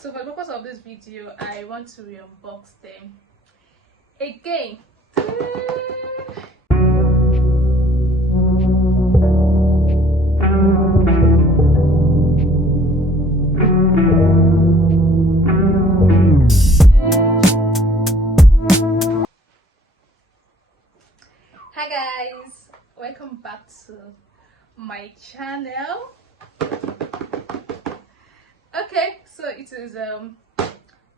So for the purpose of this video, I want to re-unbox them again. Hi guys, welcome back to my channel. Okay, so it is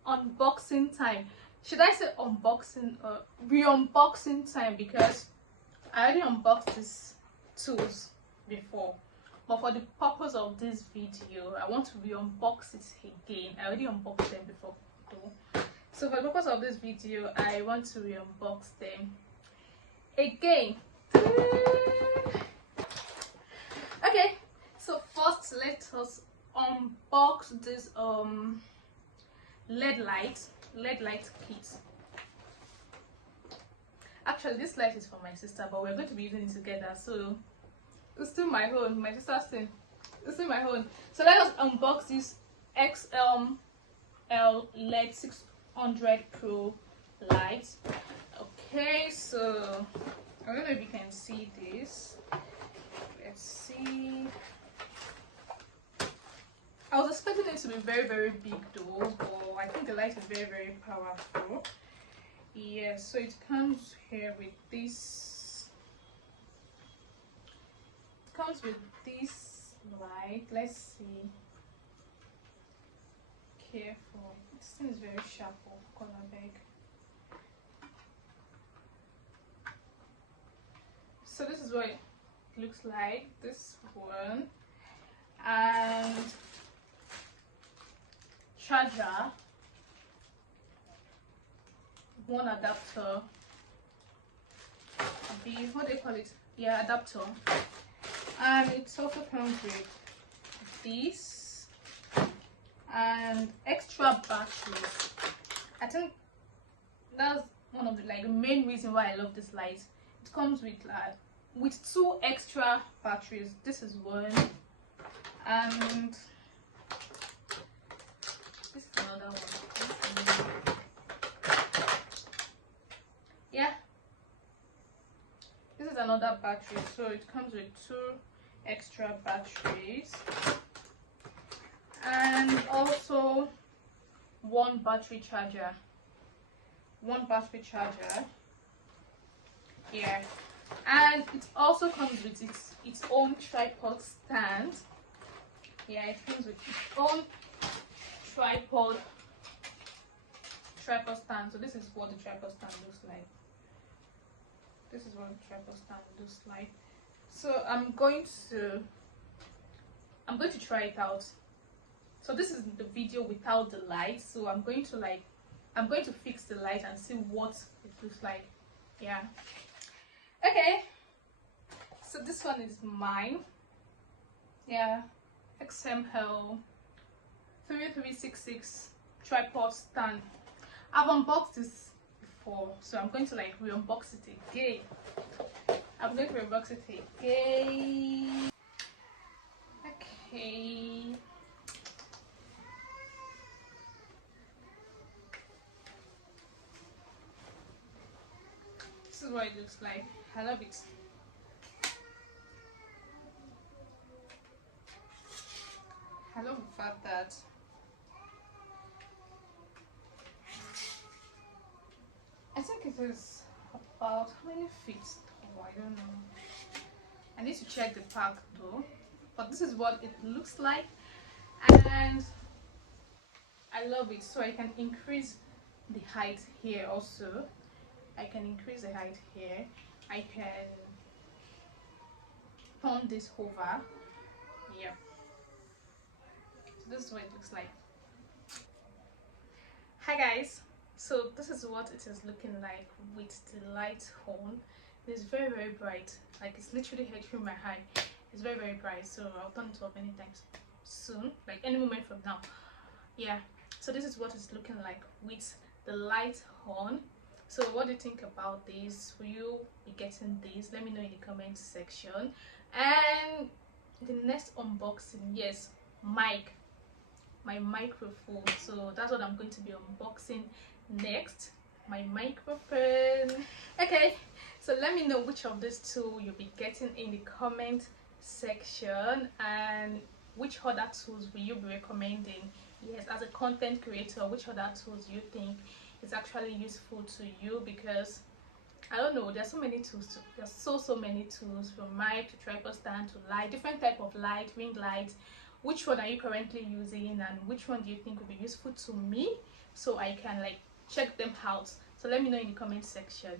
unboxing time. Should I say unboxing or re-unboxing time, because I already unboxed these tools before, but for the purpose of this video I want to re-unbox it again. I already unboxed them before though. So for the purpose of this video I want to re-unbox them again. Okay, so first let us unbox this LED light kit. Actually this light is for my sister, but we're going to be using it together, so it's still my own. My sister's thing, it's still my own. So let us unbox this XL LED 600 Pro light. Okay, so I don't know if you can see this. Let's see. I was expecting it to be very big though, but I think the light is very powerful. Yes, so it comes here with this. It comes with this light. Let's see. Careful. This thing is very sharp. Color bag. So this is what it looks like. This one. And charger, one adapter, what do you call it? Yeah, adapter. And it also comes with this and extra batteries. I think that's one of the main reason why I love this light. It comes with two extra batteries. This is one, and this is another one. Yeah, this is another battery. So it comes with two extra batteries and also one battery charger. Yeah, and it also comes with its own tripod stand. Yeah, it comes with its own tripod stand. So this is what the tripod stand looks like. So I'm going to try it out. So this is the video without the light. So I'm going to fix the light and see what it looks like. Yeah. Okay. So this one is mine. Yeah. XML 3366 tripod stand. I've unboxed this before, so I'm going to re-unbox it again. Okay. This is what it looks like. I love it. I love the fact that I think it is about how many feet? Oh, I don't know. I need to check the pack though. But this is what it looks like, and I love it. So I can increase the height here also. I can turn this over. Yeah. So this is what it looks like. Hi guys. So this is what it is looking like with the light on. It's very bright. Like it's literally head through my eye. It's very bright. So I'll turn it off anytime soon, like any moment from now. Yeah. So this is what it's looking like with the light on. So what do you think about this? Will you be getting this? Let me know in the comment section. And the next unboxing, yes, mic my microphone. So that's what I'm going to be unboxing next, my microphone. Okay, so let me know which of these two you'll be getting in the comment section, and which other tools will you be recommending. Yes, as a content creator, which other tools you think is actually useful to you, because I don't know, there's so many tools there's so many tools, from mic to tripod stand to light, different type of light, ring light. Which one are you currently using, and which one do you think will be useful to me, so I can like check them out? So let me know in the comment section.